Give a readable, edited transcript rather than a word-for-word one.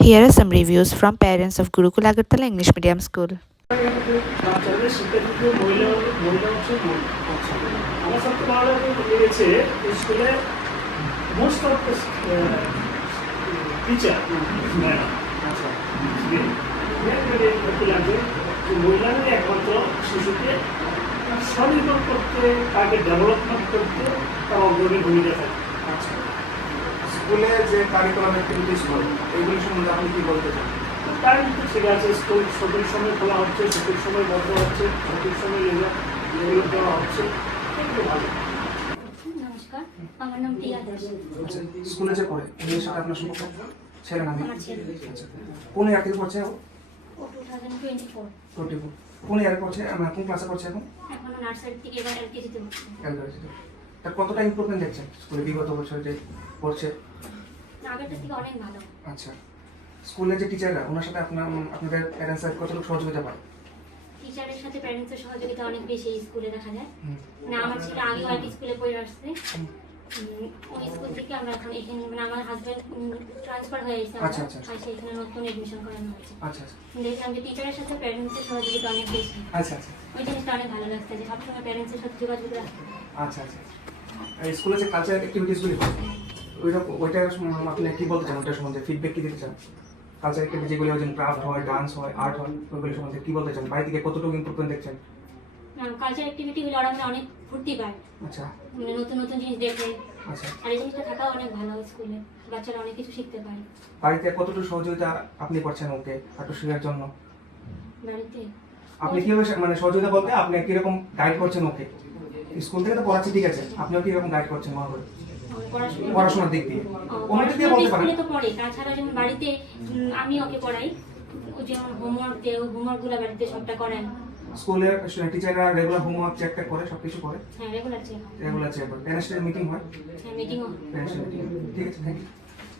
Here are some reviews from parents of Gurukul Agartala English Medium School. বাচ্চাদের শিক্ষার্থীদের মহিলা হচ্ছে আমার সবচেয়ে ভালো লেগেছে স্কুলে মোস্ট অফ টিচার আচ্ছা লাগে যে মহিলাদের একমাত্র শিশুকে স্বনির্ভর করতে তাকে ডেভেলপমেন্ট করতে তার অগ্রণী ভূমিকা থাকে। আচ্ছা, স্কুলে যে কারিকুলাম অ্যাক্টিভিটিস হয় এগুলি সম্বন্ধে আপনি কী বলতে চান? তার কিন্তু ঠিক আছে, স্কুল সঠিক সময় খোলা হচ্ছে, সঠিক সময় বন্ধ হচ্ছে, সঠিক সময় লেগুলো দেওয়া হচ্ছে, এগুলো ভালো। নমস্কার, আমার নাম প্রিয়া দাস। আচ্ছা, স্কুলে যে পড়ে এর সাথে আপনার সম্পর্ক ছেলে না মেয়ে? আমার ছেলে। আচ্ছা, কোন ইয়ার থেকে পড়ছে ও? 2024। 24। কোন ইয়ারে পড়ছে, কোন ক্লাসে পড়ছে এখন? এখনো নার্সারি থেকে এবার এলকেজিতে পড়ছে। এলকেজিতে। তার কতটা ইমপ্রুভমেন্ট দেখছেন স্কুলে বিগত বছরে যে পড়ছে? আগেরটা থেকে অনেক ভালো। আচ্ছা, স্কুলে যে টিচাররা ওনার সাথে আপনাদের প্যারেন্টসের কতটুকু সহযোগিতা পায়? টিচারের সাথে প্যারেন্টসের সহযোগিতা অনেক বেশি এই স্কুলে দেখা যায়। মানে আমার ছেলে আগে অনেক স্কুলে পড়ে আসছে, ওই স্কুল থেকে আমরা এখন এখানে মানে আমার হাজব্যান্ড ট্রান্সফার হয়ে গেছে, আচ্ছা, আচ্ছা। সেখানে নতুন এডমিশন করানো হয়েছে। আচ্ছা আচ্ছা দেখলাম যে টিচারের সাথে প্যারেন্টসের সহযোগিতা অনেক বেশি। আচ্ছা আচ্ছা ওই জিনিসটা অনেক ভালো লাগছে যে সবসময় প্যারেন্টসের সাথে যোগাযোগ রাখতে। আচ্ছা আচ্ছা এই স্কুলে যে কালচারাল অ্যাক্টিভিটিসগুলি হয় ওইটা আপনি কি বলতে চান? ওইটার সম্বন্ধে ফিডব্যাক কি দিতে চান? কালচারাল অ্যাক্টিভিটি যেগুলি হয়, যেমন ক্রাফট হয়, ডান্স হয়, আর্ট হয়, ওইগুলি সম্বন্ধে কি বলতে চান? বাড়ি থেকে কতটুকু ইমপ্রুভমেন্ট দেখছেন? কালচার অ্যাক্টিভিটি হলে ওরা মানে অনেক ফুর্তি পায়, আচ্ছা মানে নতুন নতুন জিনিস দেখে। আচ্ছা, আর এই জিনিসটা থাকাও অনেক ভালো স্কুলে, বাচ্চারা অনেক কিছু শিখতে পারে। বাড়িতে কতটুকু সহযোগিতা আপনি করছেন ওকে আর্ট শেখার জন্য? বাড়িতে আপনি কিভাবে সহযোগিতা বলতে আপনি কিরকম গাইড করছেন ওকে? স্কুল থেকে তো পড়াচ্ছি ঠিক আছে, আপনিও কিরকম গাইড করছেন মনে করে পড়াশোনার দিক দিয়ে? অন্য দিক দিয়ে বলতে পারেন। স্কুলে তো পড়ে, তাছাড়া যেমন বাড়িতে আমি ওকে পড়াই, ও যেমন হোমওয়ার্কগুলো বাড়িতে সবটা করাই। স্কুলের টিচাররা রেগুলার হোমওয়ার্ক চেক করে সবকিছু করে? হ্যাঁ, রেগুলার চেক। রেগুলার চেক করে। প্যারেন্টস মিটিং হয়? হ্যাঁ, মিটিংও। Parents meeting. ঠিক আছে, থ্যাংক ইউ।